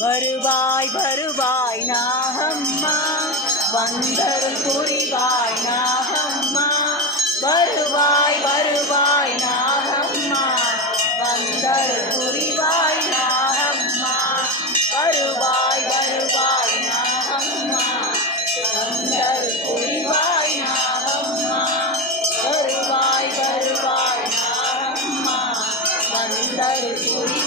வருவாய் வருவாய் நாகம்மா. வந்தருள் புரிவாய் நாகம்மா. வருவாய் வருவாய் நாகம்மா. வந்தருள் புரிவாய் நாகம்மா. வருவாய் வருவாய் நாகம்மா. வந்தருள் புரிவாய் நாகம்மா. வருவாய் வருவாய் நாகம்மா. வந்தருள் புரி